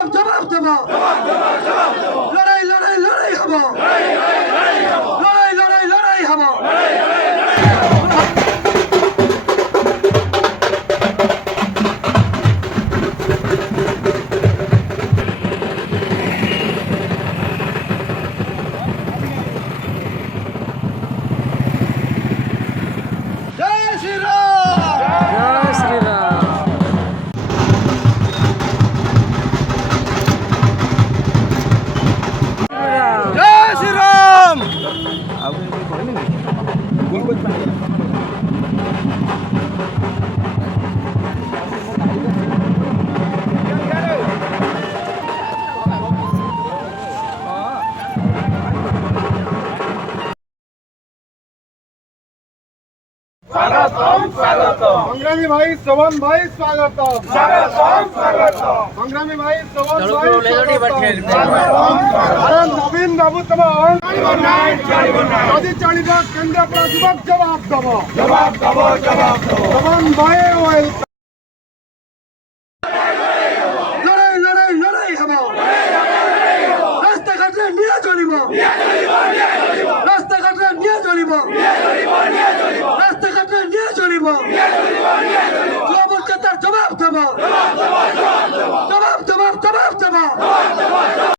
জবাব দেব লড়াই লড়াই লড়াই হব লড়াই লড়াই লড়াই হব জয় শ্রীরাম জয় শ্রীরাম। জয় শ্রীরাম संग्रामी भाई सवन भाई स्वागतम संग्रामी भाई सवन भाई अरे नवीन बाबू तुम नदी चालित केन्द्रापड़ा युवक जवाब दब सवन भाई